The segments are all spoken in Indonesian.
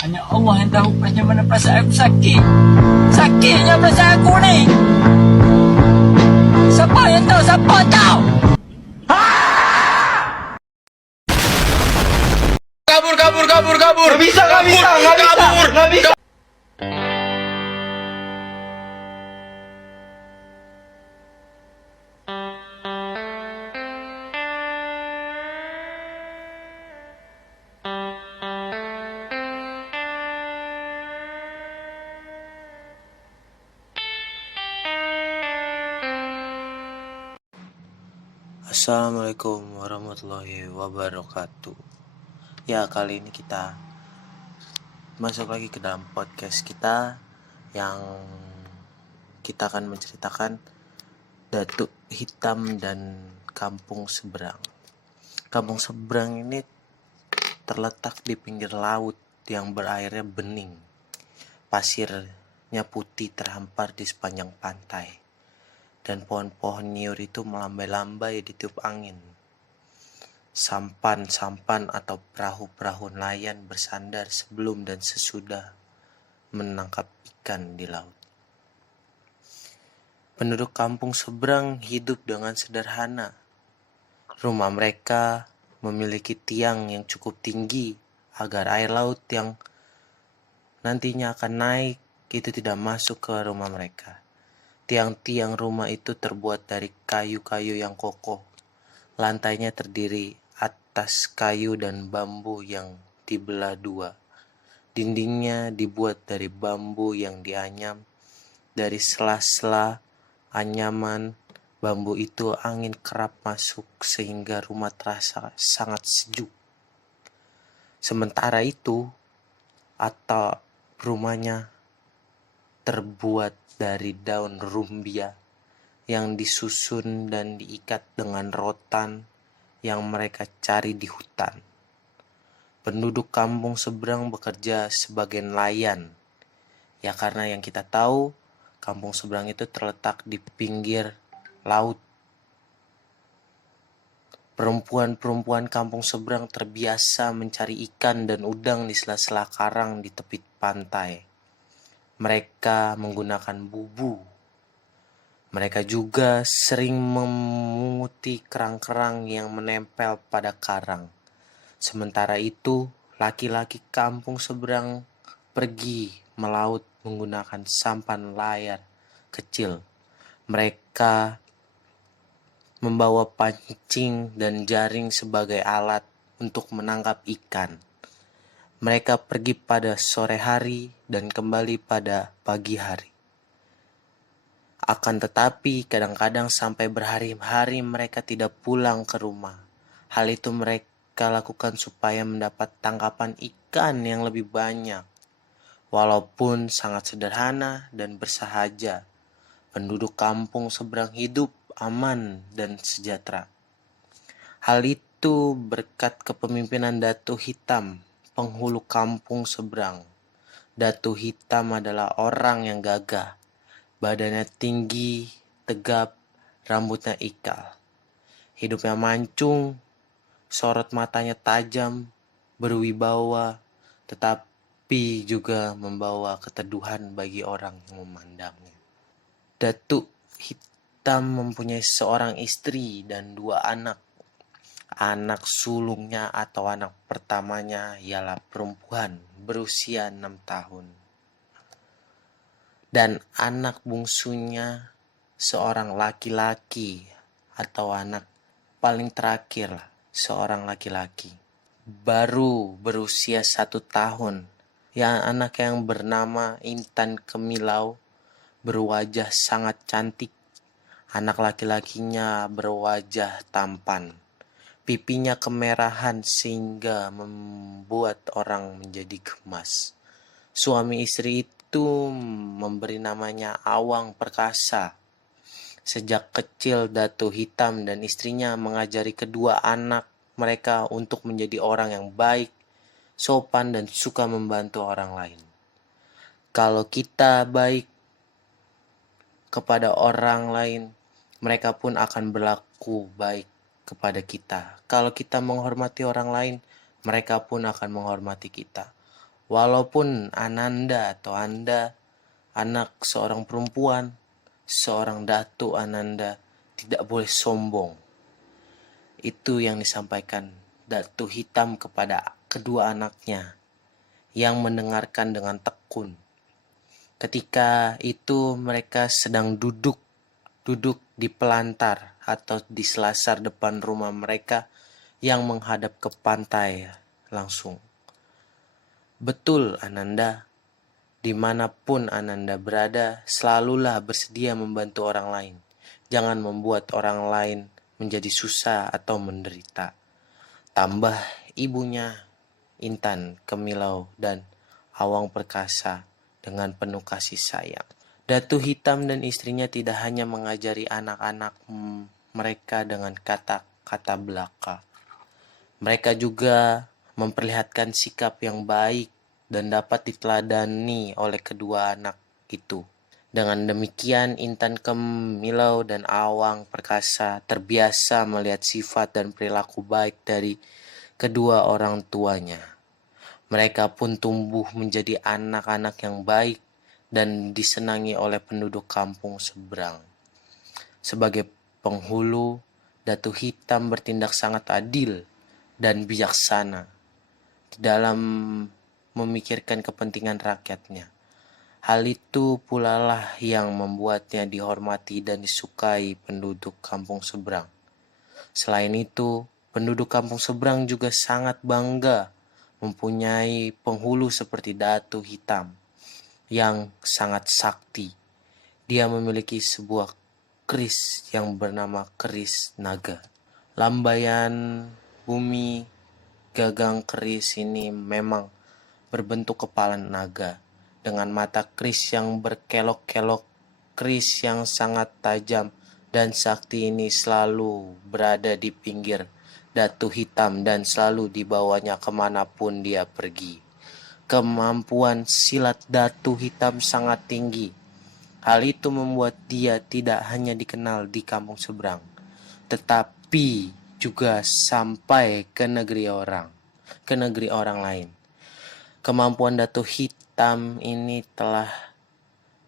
Hanya Allah yang tahu macam mana perasaan aku sakit. Sakitnya perasaan aku ni. Siapa yang tahu? Siapa tahu? Kabur. Nggak bisa. Assalamualaikum warahmatullahi wabarakatuh. Ya, kali ini kita masuk lagi ke dalam podcast kita yang kita akan menceritakan Datuk Hitam dan Kampung Seberang. Kampung Seberang ini terletak di pinggir laut yang berairnya bening. Pasirnya putih terhampar di sepanjang pantai. Dan pohon-pohon nyiur itu melambai-lambai ditiup angin. Sampan-sampan atau perahu-perahu nelayan bersandar sebelum dan sesudah menangkap ikan di laut. Penduduk kampung seberang hidup dengan sederhana. Rumah mereka memiliki tiang yang cukup tinggi agar air laut yang nantinya akan naik itu tidak masuk ke rumah mereka. Tiang-tiang rumah itu terbuat dari kayu-kayu yang kokoh. Lantainya terdiri atas kayu dan bambu yang dibelah dua. Dindingnya dibuat dari bambu yang dianyam. Dari sela-sela anyaman bambu itu angin kerap masuk sehingga rumah terasa sangat sejuk. Sementara itu, atap rumahnya terbuat dari daun rumbia yang disusun dan diikat dengan rotan yang mereka cari di hutan. Penduduk kampung seberang bekerja sebagai nelayan. Ya, karena yang kita tahu, kampung seberang itu terletak di pinggir laut. Perempuan-perempuan kampung seberang terbiasa mencari ikan dan udang di sela-sela karang di tepi pantai. Mereka menggunakan bubu. Mereka juga sering memunguti kerang-kerang yang menempel pada karang. Sementara itu, laki-laki kampung seberang pergi melaut menggunakan sampan layar kecil. Mereka membawa pancing dan jaring sebagai alat untuk menangkap ikan. Mereka pergi pada sore hari dan kembali pada pagi hari. Akan tetapi kadang-kadang sampai berhari-hari mereka tidak pulang ke rumah. Hal itu mereka lakukan supaya mendapat tangkapan ikan yang lebih banyak. Walaupun sangat sederhana dan bersahaja, penduduk kampung seberang hidup aman dan sejahtera. Hal itu berkat kepemimpinan Datuk Hitam, penghulu kampung seberang. Datuk Hitam adalah orang yang gagah. Badannya tinggi, tegap, rambutnya ikal. Hidupnya mancung, sorot matanya tajam, berwibawa, tetapi juga membawa keteduhan bagi orang yang memandangnya. Datuk Hitam mempunyai seorang istri dan 2 anak. Anak sulungnya atau anak pertamanya ialah perempuan berusia 6 tahun. Dan anak bungsunya seorang laki-laki atau anak paling terakhir seorang laki-laki. Baru berusia 1 tahun. Anak yang bernama Intan Kemilau berwajah sangat cantik. Anak laki-lakinya berwajah tampan. Pipinya kemerahan sehingga membuat orang menjadi gemas. Suami istri itu memberi namanya Awang Perkasa. Sejak kecil Datuk Hitam dan istrinya mengajari kedua anak mereka untuk menjadi orang yang baik, sopan dan suka membantu orang lain. Kalau kita baik kepada orang lain, mereka pun akan berlaku baik kepada kita. Kalau kita menghormati orang lain, mereka pun akan menghormati kita. Walaupun Ananda atau Anda anak seorang perempuan, seorang Datu Ananda tidak boleh sombong. Itu yang disampaikan Datu Hitam kepada kedua anaknya yang mendengarkan dengan tekun. Ketika itu mereka sedang duduk di pelantar atau di selasar depan rumah mereka yang menghadap ke pantai langsung. Betul Ananda, dimanapun Ananda berada, selalulah bersedia membantu orang lain. Jangan membuat orang lain menjadi susah atau menderita. Tambah ibunya Intan Kemilau dan Awang Perkasa dengan penuh kasih sayang. Datu Hitam dan istrinya tidak hanya mengajari anak-anak mereka dengan kata-kata belaka. Mereka juga memperlihatkan sikap yang baik dan dapat diteladani oleh kedua anak itu. Dengan demikian, Intan Kemilau dan Awang Perkasa terbiasa melihat sifat dan perilaku baik dari kedua orang tuanya. Mereka pun tumbuh menjadi anak-anak yang baik dan disenangi oleh penduduk kampung seberang. Sebagai penghulu, Datu Hitam bertindak sangat adil dan bijaksana dalam memikirkan kepentingan rakyatnya. Hal itu pula lah yang membuatnya dihormati dan disukai penduduk kampung seberang. Selain itu, penduduk kampung seberang juga sangat bangga mempunyai penghulu seperti Datu Hitam yang sangat sakti. Dia memiliki sebuah keris yang bernama keris naga. Lambaian bumi gagang keris ini memang berbentuk kepala naga dengan mata keris yang berkelok-kelok. Keris yang sangat tajam dan sakti ini selalu berada di pinggir Datu Hitam dan selalu dibawanya kemanapun dia pergi. Kemampuan silat Datu Hitam sangat tinggi. Hal itu membuat dia tidak hanya dikenal di kampung seberang, tetapi juga sampai ke negeri orang lain. Kemampuan Datu Hitam ini telah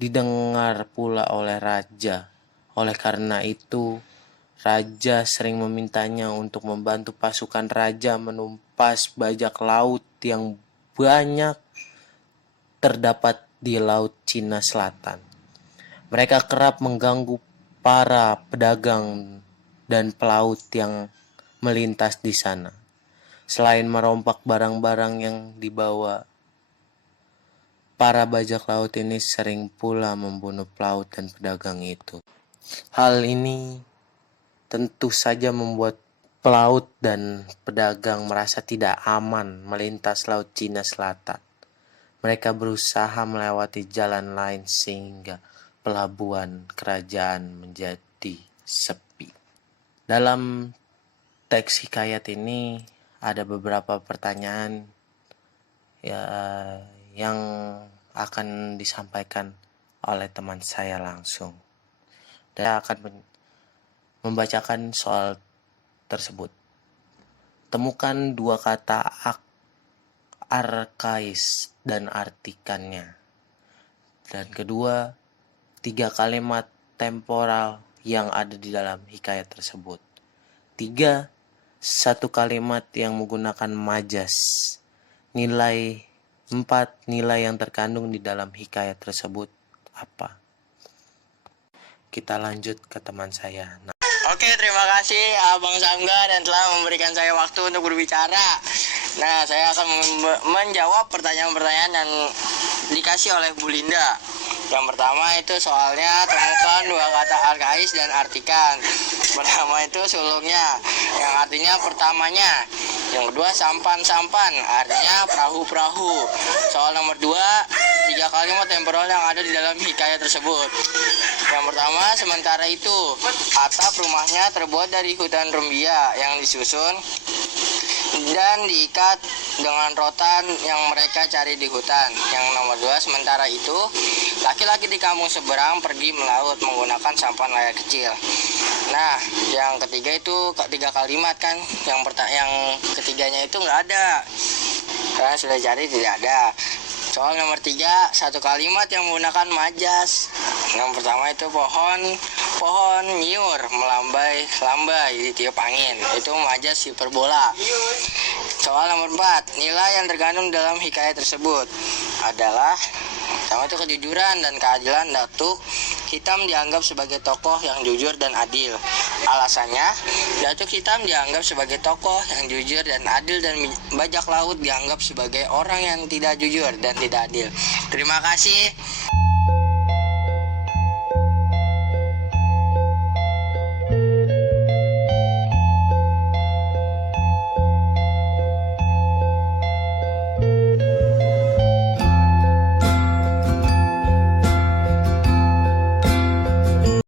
didengar pula oleh raja. Oleh karena itu, raja sering memintanya untuk membantu pasukan raja menumpas bajak laut yang banyak terdapat di Laut Cina Selatan. Mereka kerap mengganggu para pedagang dan pelaut yang melintas di sana. Selain merompak barang-barang yang dibawa, para bajak laut ini sering pula membunuh pelaut dan pedagang itu. Hal ini tentu saja membuat pelaut dan pedagang merasa tidak aman melintas Laut Cina Selatan. Mereka berusaha melewati jalan lain sehingga pelabuhan kerajaan menjadi sepi. Dalam teks hikayat ini ada beberapa pertanyaan yang akan disampaikan oleh teman saya langsung. Dan akan membacakan soal tersebut. Temukan dua kata arkais dan artikannya. Dan kedua, 3 kalimat temporal yang ada di dalam hikayat tersebut. 3, 1 kalimat yang menggunakan majas. 4 nilai yang terkandung di dalam hikayat tersebut apa? Kita lanjut ke teman saya. Oke, terima kasih Abang Samga dan telah memberikan saya waktu untuk berbicara. Nah, saya akan menjawab pertanyaan-pertanyaan yang dikasih oleh Bu Linda. Yang pertama itu soalnya temukan dua kata arkais dan artikan. Pertama itu sulungnya, yang artinya pertamanya. Yang kedua sampan-sampan, artinya perahu-perahu. Soal nomor 2, 3 kalimat temporal yang ada di dalam hikayat tersebut. Yang pertama, sementara itu, atap rumahnya terbuat dari hutan rumbia yang disusun dan diikat dengan rotan yang mereka cari di hutan. Yang nomor 2, sementara itu, laki-laki di kampung seberang pergi melaut menggunakan sampan layar kecil. Nah, yang ketiga itu 3 kalimat kan, yang ketiganya itu nggak ada. Dan Karena sudah cari tidak ada. Soal nomor 3, satu kalimat yang menggunakan majas. Yang pertama itu pohon nyiur melambai ditiup angin. Itu majas hiperbola. Soal nomor 4, nilai yang terkandung dalam hikayat tersebut adalah pertama itu kejujuran dan keadilan. Datuk Hitam dianggap sebagai tokoh yang jujur dan adil. Alasannya, Datuk Hitam dianggap sebagai tokoh yang jujur dan adil, dan bajak laut dianggap sebagai orang yang tidak jujur dan tidak adil. Terima kasih.